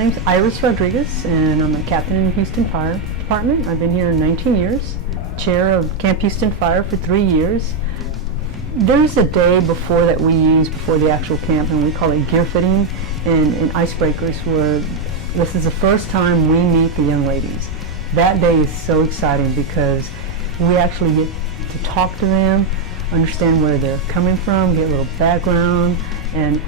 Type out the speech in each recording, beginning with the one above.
My name's Iris Rodriguez, and I'm a captain in the Houston Fire Department. I've been here 19 years, chair of Camp Houston Fire for 3 years. There's a day before that we use before the actual camp, and we call it gear fitting and icebreakers, where this is the first time we meet the young ladies. That day is so exciting because we actually get to talk to them, understand where they're coming from, get a little background, and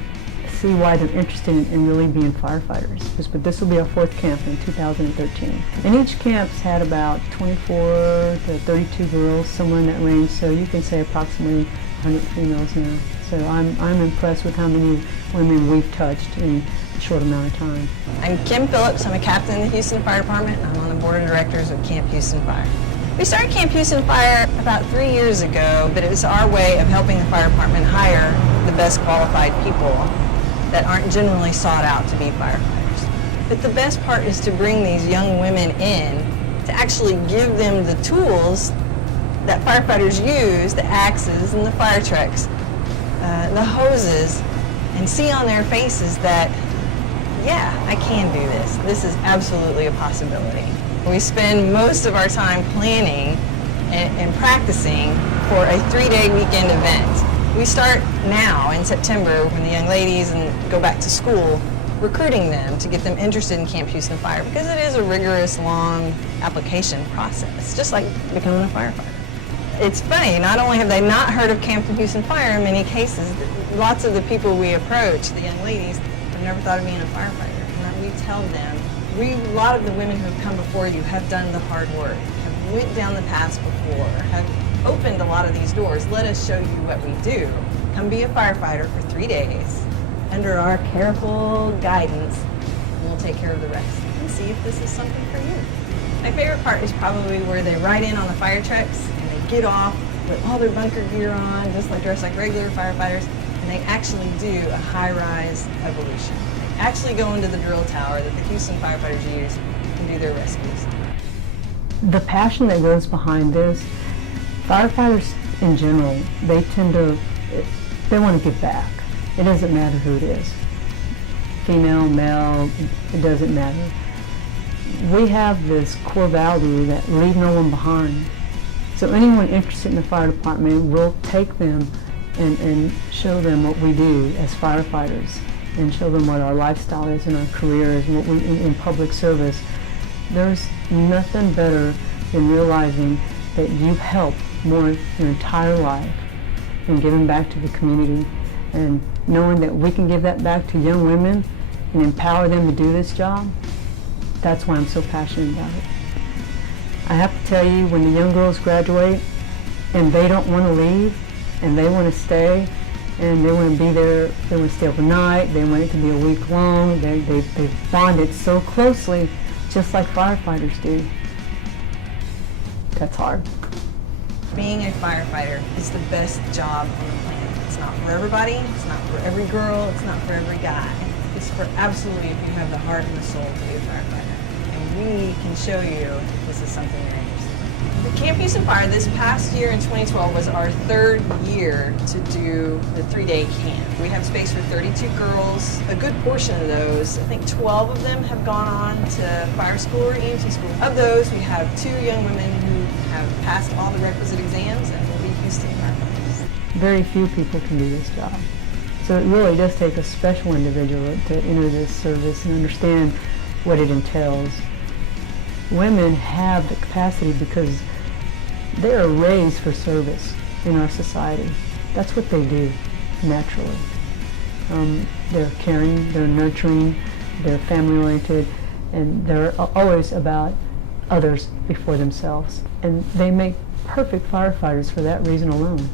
see why they're interested in really being firefighters. But this will be our 4th camp in 2013. And each camp's had about 24 to 32 girls, somewhere in that range, so you can say approximately 100 females now. So I'm impressed with how many women we've touched in a short amount of time. I'm Kim Phillips. I'm a captain in the Houston Fire Department. I'm on the board of directors of Camp Houston Fire. We started Camp Houston Fire about 3 years ago, but it was our way of helping the fire department hire the best qualified people that aren't generally sought out to be firefighters. But the best part is to bring these young women in to actually give them the tools that firefighters use, the axes and the fire trucks, the hoses, and see on their faces that, yeah, I can do this. This is absolutely a possibility. We spend most of our time planning and practicing for a 3-day weekend event. We start now in September when the young ladies go back to school, recruiting them to get them interested in Camp Houston Fire, because it is a rigorous, long application process, just like becoming a firefighter. It's funny, not only have they not heard of Camp Houston Fire in many cases, lots of the people we approach, the young ladies, have never thought of being a firefighter. And we tell them, a lot of the women who have come before you have done the hard work, have went down the paths before, have opened a lot of these doors. Let us show you what we do. Come be a firefighter for 3 days under our careful guidance, and we'll take care of the rest and see if this is something for you. My favorite part is probably where they ride in on the fire trucks and they get off with all their bunker gear on, just like dressed like regular firefighters, and they actually do a high-rise evolution. They actually go into the drill tower that the Houston firefighters use and do their rescues. The passion that goes behind this, firefighters in general, they want to give back. It doesn't matter who it is. Female, male, it doesn't matter. We have this core value that leave no one behind. So anyone interested in the fire department, will take them and show them what we do as firefighters and show them what our lifestyle is and our career is and what we in public service. There's nothing better than realizing that you've helped more your entire life and giving back to the community, and knowing that we can give that back to young women and empower them to do this job. That's why I'm so passionate about it. I have to tell you, when the young girls graduate and they don't want to leave and they want to stay and they want to be there, they want to stay overnight, they want it to be a week long, they've bonded so closely, just like firefighters do. That's hard. Being a firefighter is the best job on the planet. It's not for everybody, it's not for every girl, it's not for every guy. It's for absolutely if you have the heart and the soul to be a firefighter. And we can show you if this is something you're interested in. The Camp Houston Fire this past year in 2012 was our 3rd year to do the 3-day camp. We have space for 32 girls. A good portion of those, I think 12 of them have gone on to fire school or EMT school. Of those, we have 2 young women who have passed all the requisite exams and will be Houston firefighters. Very few people can do this job. So it really does take a special individual to enter this service and understand what it entails. Women have the capacity because they are raised for service in our society. That's what they do naturally. They're caring, they're nurturing, they're family-oriented, and they're always about others before themselves. And they make perfect firefighters for that reason alone.